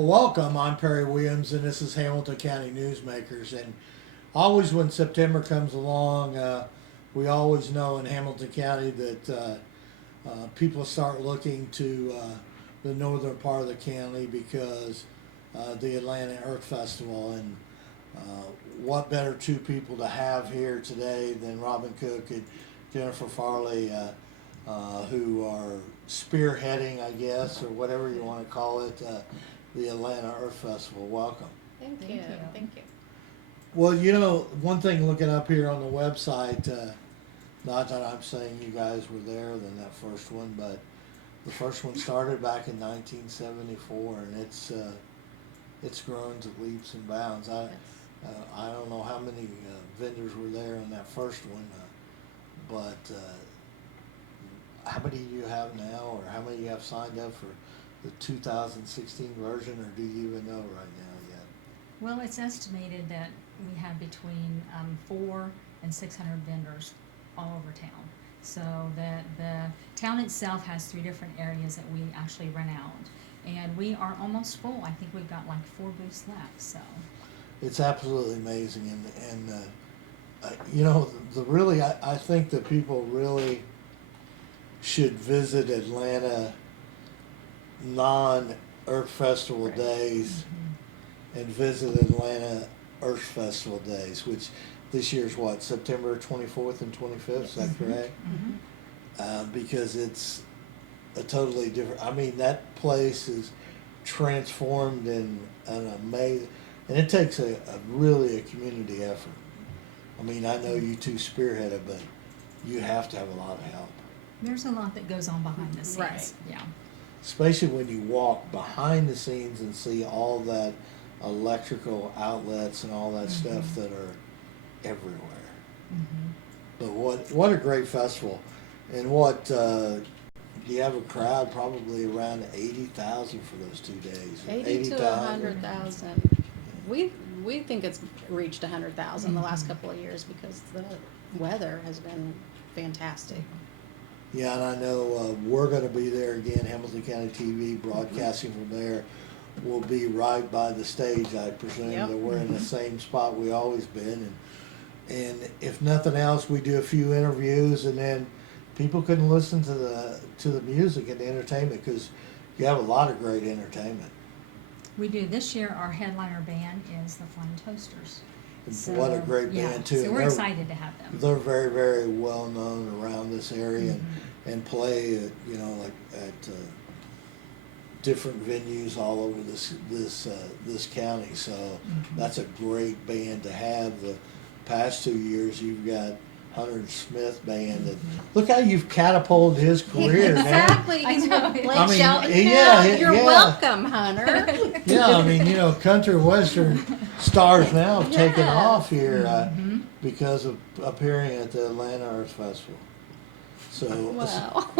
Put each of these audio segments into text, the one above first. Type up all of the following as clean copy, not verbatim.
Well, welcome. I'm Perry Williams, and this is Hamilton County Newsmakers. And always when September comes along, we always know in Hamilton County that people start looking to the northern part of the county because the Atlanta Earth Festival. And what better two people to have here today than Robin Cook and Jennifer Farley, who are spearheading, I guess, or whatever you want to call it, the Atlanta Earth Festival. Welcome. Thank you. Thank you. Well, you know, one thing looking up here on the website, not that I'm saying you guys were there than that first one, but the first one started back in 1974, and it's grown to leaps and bounds. I don't know how many vendors were there on that first one, but how many do you have now, or how many you have signed up for the 2016 version, or do you even know right now yet? Well, it's estimated that we have between 400 and 600 vendors all over town. So the town itself has 3 different areas that we actually rent out, and we are almost full. I think we've got like 4 booths left. So it's absolutely amazing, and you know, I think that people really should visit Atlanta non-Earth Festival days and visit Atlanta Earth Festival days, which this year's what, September 24th and 25th, is that correct? Because it's a totally different, I mean, that place is transformed in an amazing, and it takes a really a community effort. I mean, I know you two spearhead it, but you have to have a lot of help. there's a lot that goes on behind the scenes. Right. Yeah. Especially when you walk behind the scenes and see all that electrical outlets and all that stuff that are everywhere. But what a great festival. And what you have a crowd probably around 80,000 for those 2 days. 80 to 100,000. We think it's reached 100,000 the last couple of years because the weather has been fantastic. Yeah, and I know we're going to be there again. Hamilton County TV broadcasting from there. We'll be right by the stage, I presume. Yep. That we're in the same spot we always been. And if nothing else, we do a few interviews, and then people can listen to the music and the entertainment, because you have a lot of great entertainment. We do. This year, our headliner band is the Flying Toasters. And what a great band, too. So And we're they're- excited to have them. They're very, very well known around this area, and play at, you know, like at different venues all over this county. So that's a great band to have. The past 2 years, you've got Hunter Smith band, and look how you've catapulted his career now. Exactly. I He's know. Blake I mean, Shelton yeah, now. You're yeah. welcome, Hunter. Yeah, I mean, you know, country western stars now have taken Yes. off here because of appearing at the Atlanta Earth Festival. So, Well,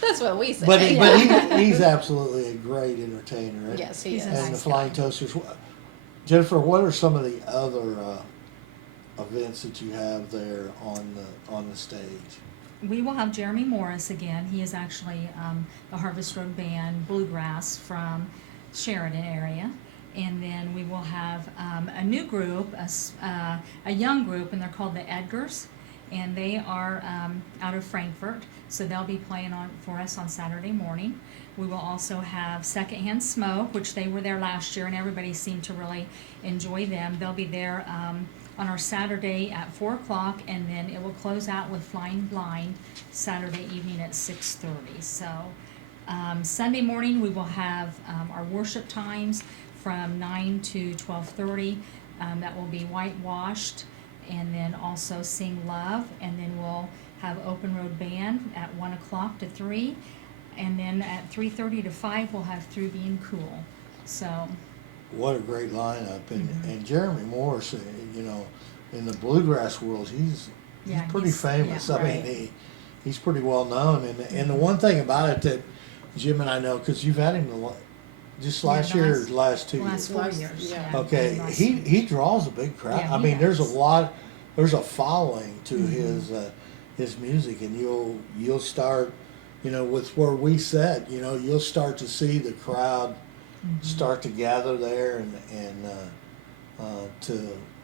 that's what we say. but yeah. he's absolutely a great entertainer. Yes, he He's is. a And nice the Flying Toasters. Jennifer, what are some of the other events that you have there on the stage? We will have Jeremy Morris again. He is actually the Harvest Road Band Bluegrass from Sheridan area. And then we will have a new group, a young group, and they're called the Edgars. And they are out of Frankfurt, so they'll be playing for us on Saturday morning. We will also have Secondhand Smoke, which they were there last year, and everybody seemed to really enjoy them. They'll be there on our Saturday at 4 o'clock, and then it will close out with Flying Blind Saturday evening at 6:30. So Sunday morning we will have our worship times from 9 to 12:30. That will be whitewashed, and then also Sing Love, and then we'll have Open Road Band at 1 o'clock to 3, and then at 3:30 to 5 we'll have Through Being Cool. So What a great lineup. And Jeremy Morris, you know, in the bluegrass world, he's pretty famous. yeah, I mean, he's pretty well known. And the one thing about it that Jim and I know, because you've had him just last year or last 2 years? last 4 years. Yeah. Okay, he draws a big crowd. Yeah, I he mean, there's does. there's a following to his music, and you'll start, you know, with where we sit, you know, you'll start to see the crowd start to gather there and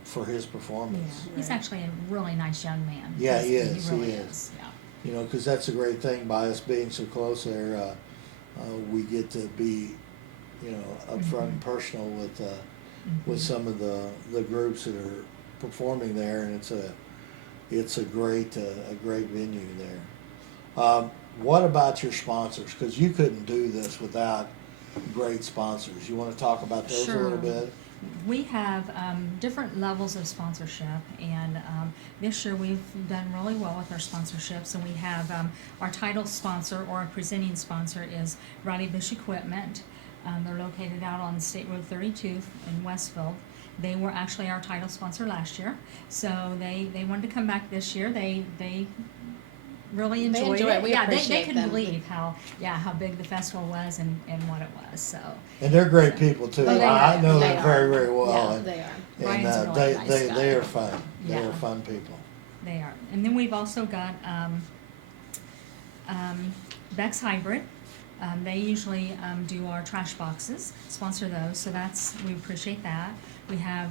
for his performance. Yeah. He's actually a really nice young man. Yeah, he is. He really He is. is. Yeah. You know, because that's a great thing. By us being so close there, we get to be, you know, upfront and personal with some of the groups that are performing there, and it's a great venue there. What about your sponsors? Because you couldn't do this without great sponsors. You want to talk about those a little bit? We have different levels of sponsorship, and this year we've done really well with our sponsorships. And we have our title sponsor or our presenting sponsor is Riley Bush Equipment. They're located out on State Road 32 in Westfield. They were actually our title sponsor last year, so they wanted to come back this year. They really enjoyed it. We yeah, appreciate they couldn't them. believe how big the festival was and what it was. So. And they're great people too. Oh, they I are. know They them are. very, very well. Yeah, and they are. and Ryan's a really they nice they guy. they are fun. They Yeah. are fun people. They are. And then we've also got Beck's Hybrid. They usually do our trash boxes, sponsor those, so we appreciate that. We have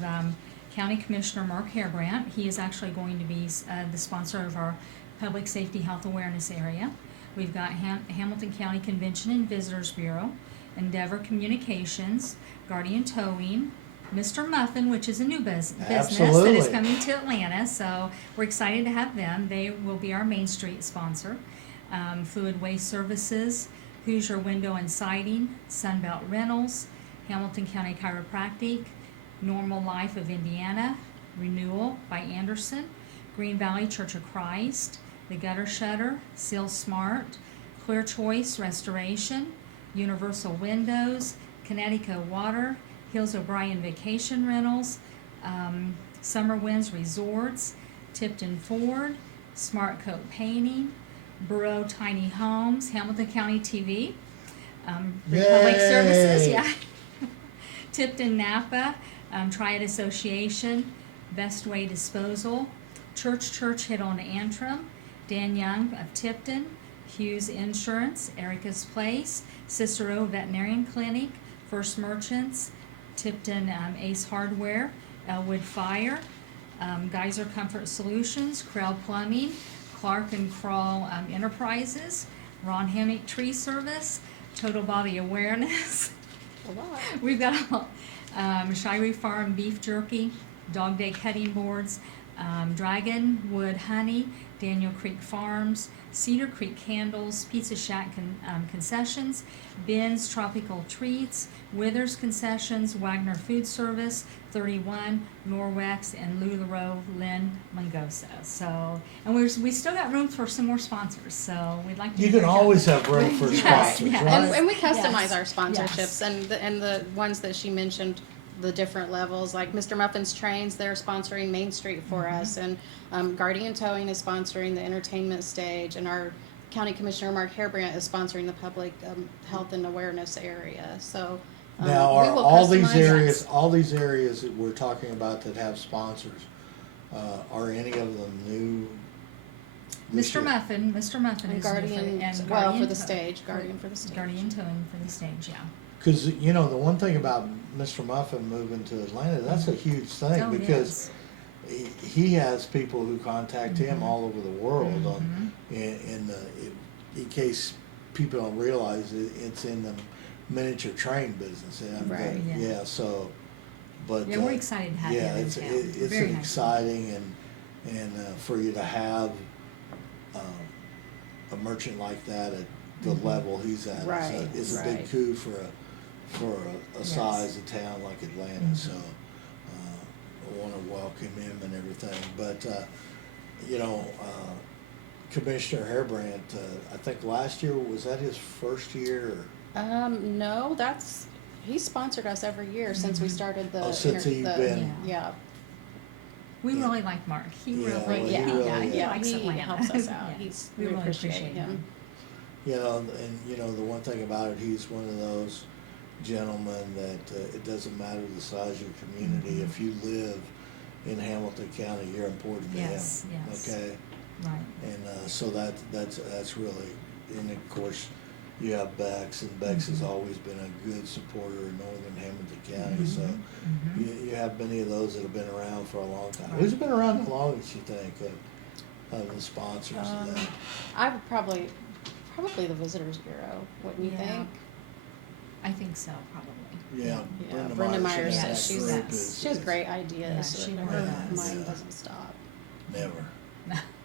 County Commissioner Mark Harebrant. He is actually going to be the sponsor of our Public Safety Health Awareness area. We've got Hamilton County Convention and Visitors Bureau, Endeavor Communications, Guardian Towing, Mr. Muffin, which is a new business that is Absolutely. coming to Atlanta, so we're excited to have them. They will be our Main Street sponsor. Fluid Waste Services, Hoosier Window and Siding, Sunbelt Rentals, Hamilton County Chiropractic, Normal Life of Indiana, Renewal by Anderson, Green Valley Church of Christ, The Gutter Shutter, Seal Smart, Clear Choice Restoration, Universal Windows, Connecticut Water, Hills O'Brien Vacation Rentals, Summer Winds Resorts, Tipton Ford, Smart Coat Painting, Burrow Tiny Homes, Hamilton County TV, Republic Yay! Services, yeah, Tipton Napa, Triad Association, Best Way Disposal, Church Hit on Antrim, Dan Young of Tipton, Hughes Insurance, Erica's Place, Cicero Veterinarian Clinic, First Merchants, Tipton Ace Hardware, Elwood Fire, Geyser Comfort Solutions, Krell Plumbing, Clark and Crawl Enterprises, Ron Hammock Tree Service, Total Body Awareness. A lot. We've got Shirey Farm Beef Jerky, Dog Day Cutting Boards, Dragonwood Honey, Daniel Creek Farms, Cedar Creek Candles, Pizza Shack Concessions, Ben's Tropical Treats, Withers Concessions, Wagner Food Service, 31, Norwex, and LuLaRoe Lynn Mangosa. So, and we still got room for some more sponsors, so we'd like to. You can always have room for Yes, sponsors, yes. right? And we customize Yes. our sponsorships, Yes. and the ones that she mentioned, the different levels, like Mr. Muffin's Trains, they're sponsoring Main Street for us, and Guardian Towing is sponsoring the entertainment stage, and our County Commissioner Mark Harebrant is sponsoring the public health and awareness area. So Now, we are will all these customize- areas that we're talking about that have sponsors, are any of them new? this Mr. year? Muffin and is Guardian, different, well, for the Tow- stage, Guardian for the stage. Guardian Towing for the stage, yeah. Because, you know, the one thing about Mr. Muffin moving to Atlanta, that's a huge thing, Oh, because he has people who contact him all over the world on, in case people don't realize it, it's in the miniature train business. And, Right. Yeah, so, but. Yeah, we're excited to have yeah, him in it's, town. it's Very an nice. exciting and for you to have a merchant like that at the level he's at Right, is a right. big coup for a Yes. size of town like Atlanta. So I want to welcome him and everything. But you know, Commissioner Harebrant, I think last year was that his first year? No, he's sponsored us every year since we started the. Oh, since he's been. Yeah. We Yeah. really like Mark. He Yeah, really, well, he really yeah, likes he Atlanta. helps us out. Yeah. We really appreciate him. You know, and you know, the one thing about it, he's one of those gentlemen that it doesn't matter the size of your community. If you live in Hamilton County, you're important to Yes, him. yes. Okay, Right. and so that's really, and of course, you have Bex, and Bex has always been a good supporter of Northern Hamilton County. So you have many of those that have been around for a long time. Right. Who's been around the longest, you think, of the sponsors of that? I would probably the Visitors Bureau, wouldn't you Yeah. think? I think so, probably. Yeah, Yeah, Brenda Myers says and that she's group she has great ideas. Yeah, she Her really does. mind Yeah. doesn't stop. Never.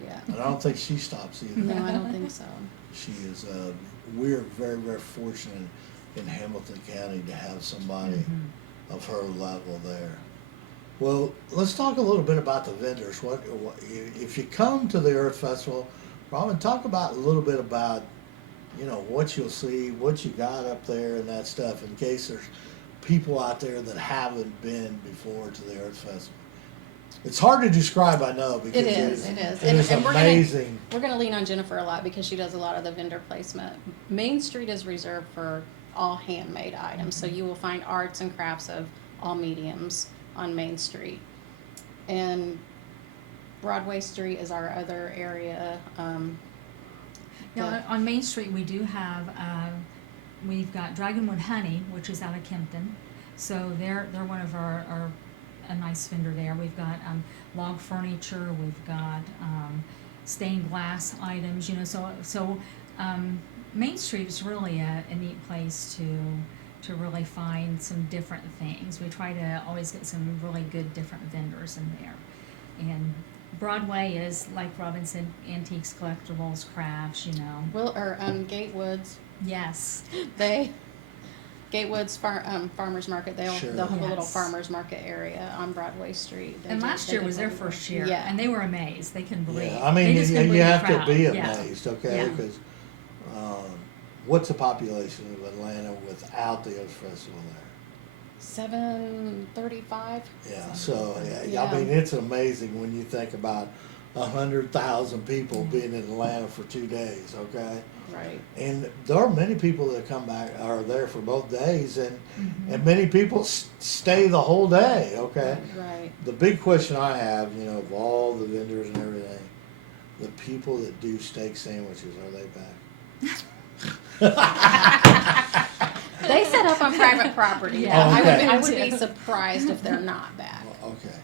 Yeah. And I don't think she stops either. No, I don't think so. She is. We're very, very fortunate in Hamilton County to have somebody of her level there. Well, let's talk a little bit about the vendors. What if you come to the Earth Festival? Robin, talk about a little bit about, you know, what you'll see, what you got up there, and that stuff. In case there's people out there that haven't been before to the Earth Festival. It's hard to describe, I know, because It is. it is And amazing. we're gonna lean on Jennifer a lot because she does a lot of the vendor placement. Main Street is reserved for all handmade items, so you will find arts and crafts of all mediums on Main Street. And Broadway Street is our other area. Now, on Main Street, we do have, we've got Dragonwood Honey, which is out of Kempton. So they're one of our a nice vendor there. We've got log furniture, we've got stained glass items, you know, so Main Street is really a neat place to really find some different things. We try to always get some really good different vendors in there. And Broadway is, like Robin said, antiques, collectibles, crafts, you know. Gatewoods. Yes. Gatewoods Farmers Market. They'll Sure. have a little Yes. farmers market area on Broadway Street. And last year was their everywhere. first year, Yeah. and they were amazed. They couldn't believe. Yeah, I mean, They just couldn't you believe the have to crowd. be Yeah. amazed, okay? Yeah. Because what's the population of Atlanta without the Earth Festival there? 735. Yeah, so Yeah. I mean, it's amazing when you think about 100,000 people being in Atlanta for 2 days, okay? Right. And there are many people that come back are there for both days, and many people stay the whole day, okay? Right. The big question I have, you know, of all the vendors and everything, the people that do steak sandwiches, are they back? They set up on private property. Yeah. Oh, okay. I would be surprised if they're not back. Well, okay.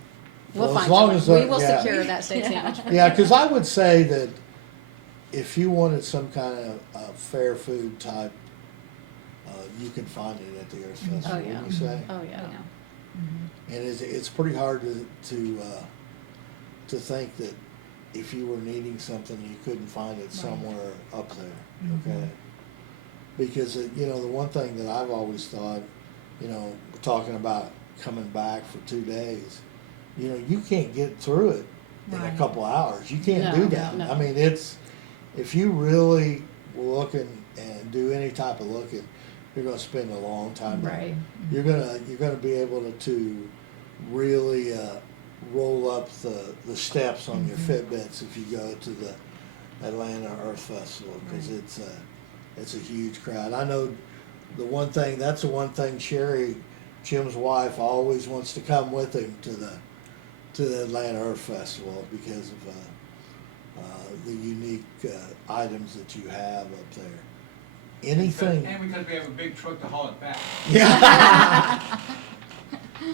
We'll Well, as find long someone. as We they're- will yeah. secure that steak sandwich. Yeah, because I would say that if you wanted some kind of fair food type, you can find it at the Earth Festival. Oh, yeah. Wouldn't you say? Oh yeah. And it's pretty hard to think that if you were needing something, you couldn't find it somewhere up there. Okay. Because you know, the one thing that I've always thought, you know, talking about coming back for 2 days, you know, you can't get through it in a Right. couple hours. You can't No, do that. no. I mean, if you really looking and do any type of looking, you're going to spend a long time there. Right. You're gonna be able to really roll up the steps on your Fitbits if you go to the Atlanta Earth Festival, because it's a huge crowd. I know that's the one thing Sherry, Jim's wife, always wants to come with him to the Atlanta Earth Festival because of the unique items that you have up there. Anything? And because we have a big truck to haul it back. Yeah.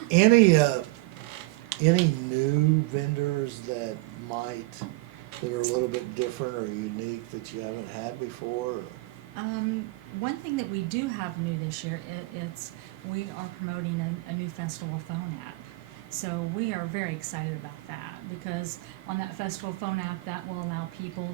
Any new vendors that are a little bit different or unique that you haven't had before? One thing that we do have new this year, we are promoting a new festival phone app. So we are very excited about that, because on that festival phone app, that will allow people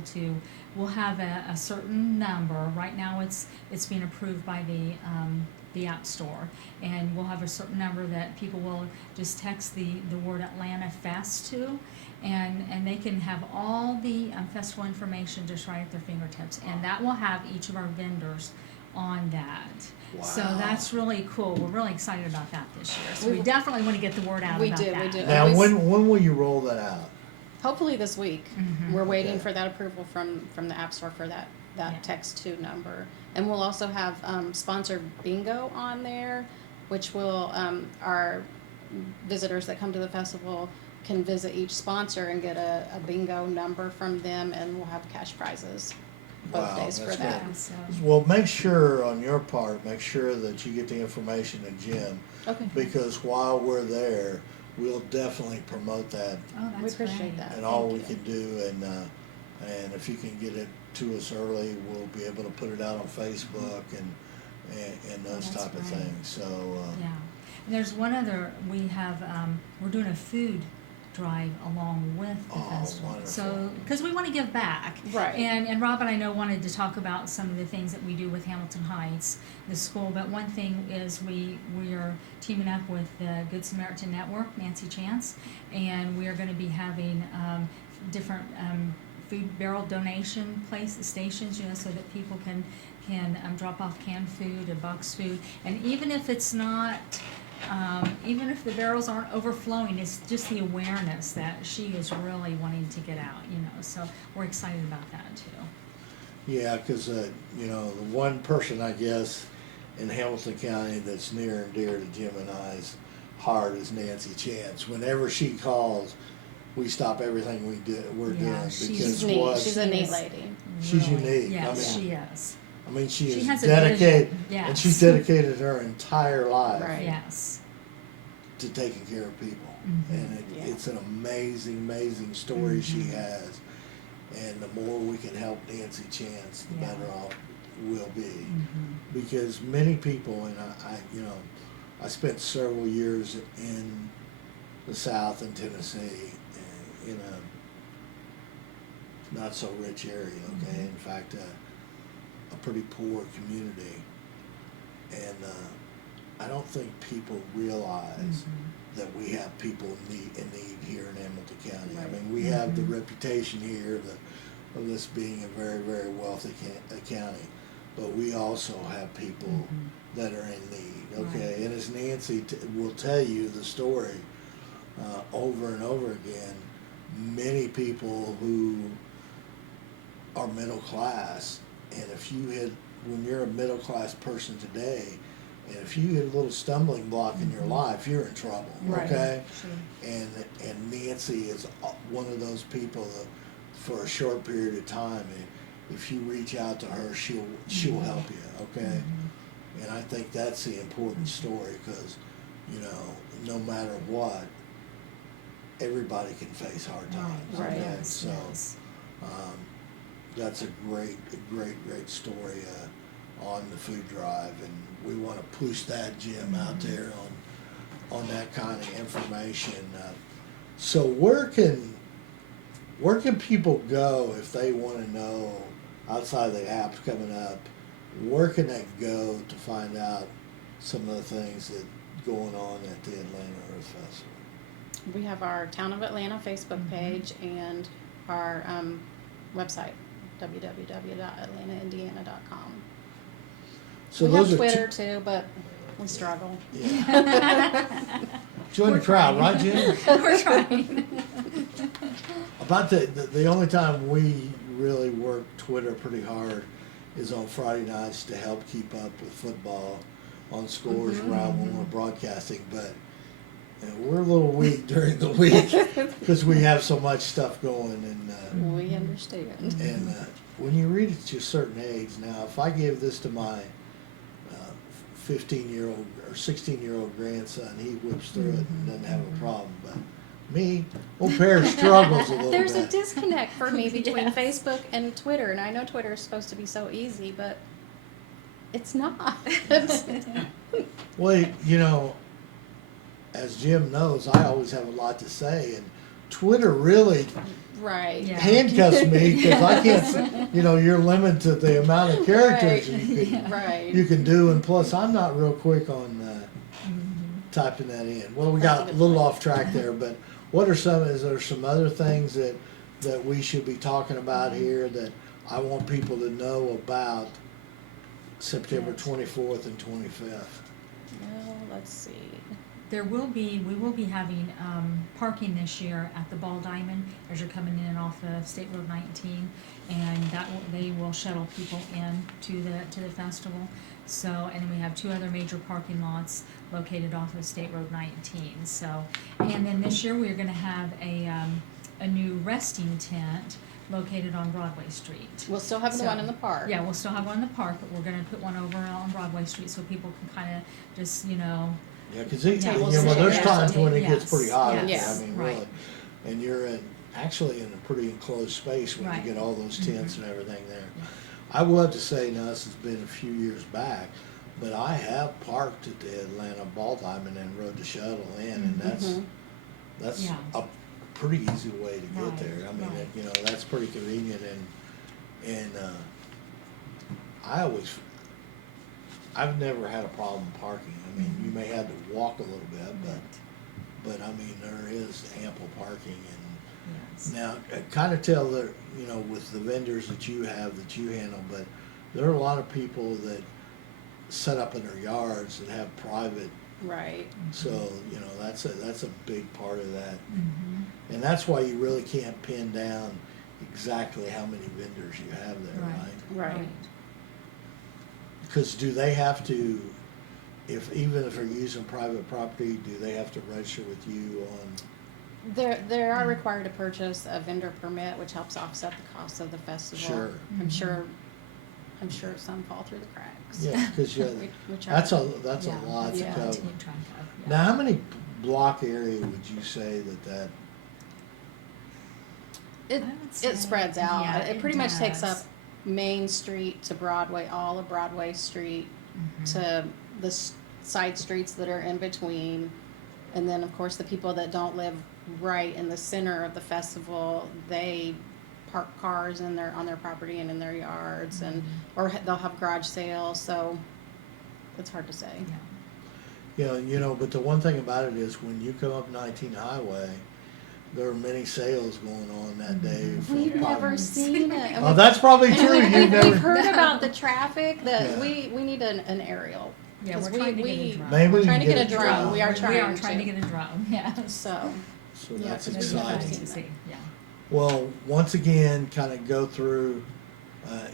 we'll have a certain number. Right now it's being approved by the App Store, and we'll have a certain number that people will just text the word Atlanta Fest to, and they can have all the festival information just right at their fingertips, and that will have each of our vendors on that. Wow. So that's really cool. We're really excited about that this year. So we definitely want to get the word out We about do, that. we do. Now, And when will you roll that out? hopefully this week. We're waiting Okay. for that approval from the App Store for that Yeah. text to number. And we'll also have sponsored bingo on there, which will our visitors that come to the festival can visit each sponsor and get a bingo number from them, and we'll have cash prizes. both Wow, days for that's that. great. So, Well, make sure on your part, make sure that you get the information to Jim, Okay. because while we're there, we'll definitely promote that oh, We that's appreciate great. that. and all Thank we you. can do, and if you can get it to us early, we'll be able to put it out on Facebook and those that's type of great. things. So Yeah, and there's one other, we have, we're doing a food drive along with the Oh, festival. wonderful. So, because we want to give back. Right. And Rob and I know wanted to talk about some of the things that we do with Hamilton Heights, the school, but one thing is we are teaming up with the Good Samaritan Network, Nancy Chance, and we are going to be having different food barrel donation stations, so that people can drop off canned food and box food, and even if it's not, even if the barrels aren't overflowing, it's just the awareness that she is really wanting to get out, so we're excited about that too. yeah, because the one person I guess in Hamilton County that's near and dear to Jim and I's heart is Nancy Chance. Whenever she calls, we stop everything we're Yeah, doing she's because She's neat. what She's a She neat is- lady. She's Really. unique. Yes, I mean, she is. I mean, she She is has a dedicated, vision, yes. and she's dedicated her entire life Right. Yes. to taking care of people. Mhm. And Yeah. it's an amazing story she Mhm. has. And the more we can help Nancy Chance, the Yeah. better off we'll be. Mhm. Because many people, and I spent several years in the South in Tennessee, in a not so rich area. Okay, Mhm. in fact, a pretty poor community, and I don't think people realize Mhm. that we have people in need here in Hamilton County. I Right. mean, we have the Mhm. reputation here of this being a very wealthy county, but we also have people Mhm. that are in need. Okay, Right. and as Nancy will tell you the story over and over again, many people who are middle class, and if you hit, when you're a middle class person today, and if you hit a little stumbling block in your Mhm. life, you're in trouble. Right. Okay, Sure. and Nancy is one of those people that, for a short period of time, and if you reach out to her, she'll Mhm. help you. Okay, Mhm. and I think that's the important story, because no matter what, everybody can face hard times. Right. Right. Okay? Yes, So yes. that's a great story on the food drive, and we want to push that, Jim, out Mhm. there on that kind of information. So where can people go if they want to know, outside of the apps coming up? Where can they go to find out some of the things that going on at the Atlanta Earth Festival? We have our Town of Atlanta Facebook Mhm. page and our website, www.atlantaindiana.com. So We those have are Twitter too, but we struggle. Yeah. Join the We're crowd, trying. right, Jim? We're trying. About the only time we really work Twitter pretty hard is on Friday nights to help keep up with football on scores Mhm. around when we're broadcasting, but we're a little weak during the week because we have so much stuff going, We understand. and when you reach a certain age now, if I gave this to my 15-year-old or 16-year-old grandson, he whips through it and doesn't have a problem, but me, old pair struggles a little There's a bit. disconnect for me between Yes. Facebook and Twitter, and I know Twitter is supposed to be so easy, but it's not. Well, as Jim knows, I always have a lot to say, and Twitter really Right. Yeah. handcuffs me because I can't. You're limited to the amount of characters Right. Right. you can do, and plus, I'm not real quick on Mhm. typing that in. Well, we That's got a a good little point. off track there, but is there some other things that we should be talking about here that I want people to know about September Yes. 24th and 25th? Well, let's see. We will be having parking this year at the Ball Diamond as you're coming in off of State Road 19, and they will shuttle people in to the festival. So, and then we have two other major parking lots located off of State Road 19. So, and then this year we're going to have a new resting tent located on Broadway Street. We'll still have the So, one in the park. Yeah, we'll still have one in the park, but we're gonna put one over on Broadway Street so people can kinda just, you know, Yeah, because Yeah, we'll there's see. times when it gets Yes, pretty hot. up there. yes, I mean, right. really, and you're actually in a pretty enclosed space when Right. you get all those tents and everything there. Yeah. I will have to say, now this has been a few years back, but I have parked at the Atlanta Ball Diamond and rode the shuttle in, and that's Yeah. a pretty easy way to get Right, there. I mean, right. you know, that's pretty convenient, and I've never had a problem parking. I mean, you may have to walk a little bit, but I mean, there is ample parking. And yes. now, kind of tell the, you know, with the vendors that you have, that you handle, but there are a lot of people that set up in their yards and have private, Right. so, you know, that's a big part of that. Mhm. And that's why you really can't pin down exactly how many vendors you have there, right? Right. Because do they have to, even if they're using private property, do they have to register with you on? They are required to purchase a vendor permit, which helps offset the cost of the festival. Sure. I'm sure some fall through the cracks. Yeah, because We try that's to- a Yeah, lot to Yeah. cover. To keep track of, yeah. Now, how many block area would you say that? It, I would say- it spreads out. yeah, It it pretty much takes does. up Main Street to Broadway, all of Broadway Street Mhm. to the side streets that are in between. And then, of course, the people that don't live right in the center of the festival, they park cars on their property and in their yards, and or they'll have garage sales. So it's hard to say. Yeah. Yeah, but the one thing about it is when you come up 19 Highway, there are many sales going on that day. for We've pop- never seen it. And Oh, that's probably and true. You've we've never. heard about the traffic that Yeah. we need an aerial. Yeah, 'Cause we're trying to get a drone. Maybe we trying can to get get a drone. We are We are trying trying to get a drone, yeah. So, So Yeah, that's 'cause It'd be exciting. nice to see, yeah. Well, once again, kind of go through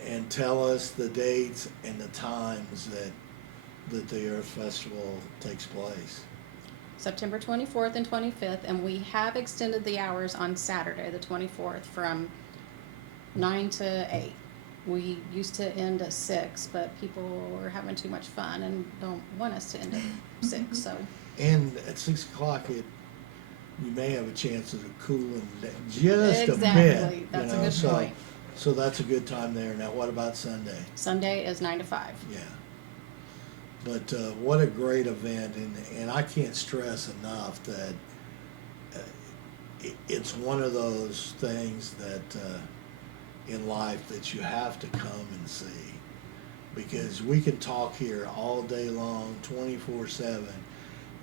and tell us the dates and the times that the Earth Festival takes place. September 24th and 25th, and we have extended the hours on Saturday, the 24th, from 9 to 8. We used to end at 6, but people were having too much fun and don't want us to end at 6, so. And at 6 o'clock, you may have a chance of cooling just a bit. Exactly. That's a you know, good point. So that's a good time there. Now, what about Sunday? Sunday is 9 to 5. Yeah. But what a great event, and I can't stress enough that it's one of those things that in life that you have to come and see, because we can talk here all day long, 24/7,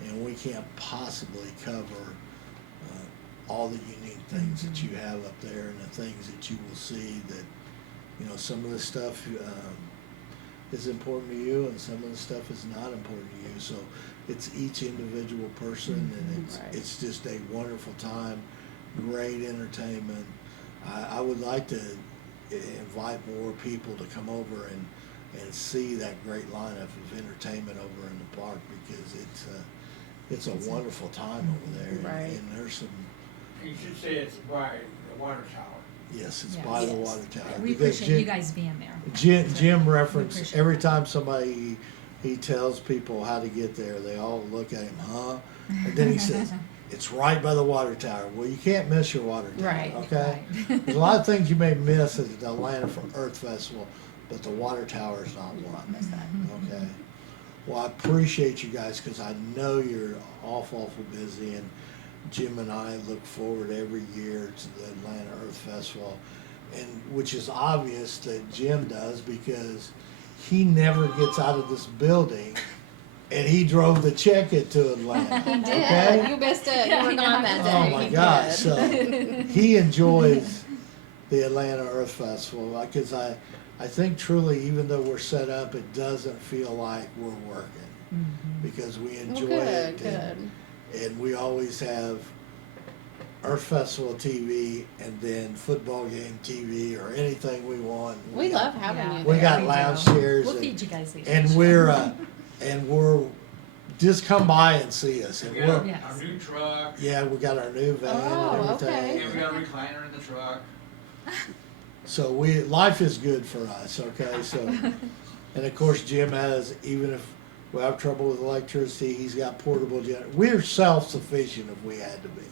and we can't possibly cover all the unique things that you have up there and the things that you will see that, some of the stuff is important to you and some of the stuff is not important to you. So it's each individual person, and Right. it's just a wonderful time, great entertainment. I would like to invite more people to come over and see that great lineup of entertainment over in the park, because it's a wonderful time over there. Right. And there's some, You should say it's by the water tower. yes, it's Yes. by the Yes. water tower. We Because appreciate Jim- you guys being there. Jim We referenced appreciate every that. time somebody he tells people how to get there, they all look at him, huh? And then he says, "It's right by the water tower." Well, you can't miss your water tower, Right, okay? right. There's a lot of things you may miss at the Atlanta for Earth Festival, but the water tower is not one. Okay. Well, I appreciate you guys, because I know you're awful busy, and Jim and I look forward every year to the Atlanta Earth Festival, and which is obvious that Jim does, because he never gets out of this building, and he drove the check-in to Atlanta. He did. Okay? You missed it. You were gone that day. Oh my He gosh! did. So he enjoys the Atlanta Earth Festival, because I think truly, even though we're set up, it doesn't feel like we're working, because we enjoy Well, it. good, And, and we always have Earth Festival TV, and then football game TV, or anything we want. We got- love having Yeah. you We there. got We lounge do. chairs, We'll feed you guys later. and we're just come by and see us. And We got Yes. our new truck, yeah, we got our new van Oh, and everything. okay. and we got a recliner in the truck. So life is good for us, okay? So, and of course Jim has, even if we have trouble with electricity, he's got portable We're self-sufficient if we had to be.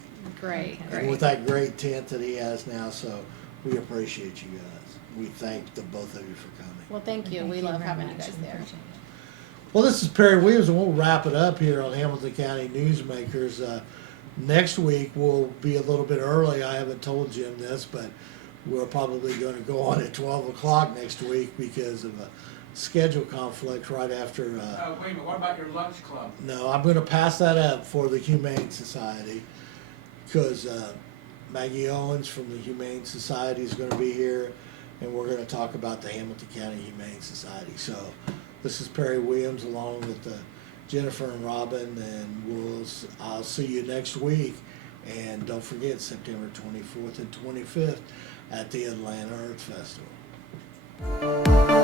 Great, Okay. And with great. that great tent that he has now, so we appreciate you guys. We thank the both of you for coming. Well, thank you. Thank We you love very having you much. guys We there. appreciate it. Well, this is Perry Williams, and we'll wrap it up here on Hamilton County Newsmakers. Next week will be a little bit early. I haven't told Jim this, but we're probably going to go on at 12 o'clock next week because of a schedule conflict right after. Wait a minute, what about your lunch club? No, I'm going to pass that up for the Humane Society because Maggie Owens from the Humane Society is going to be here, and we're going to talk about the Hamilton County Humane Society. So this is Perry Williams along with Jennifer and Robin, and I'll see you next week. And don't forget September 24th and 25th at the Atlanta Earth Festival.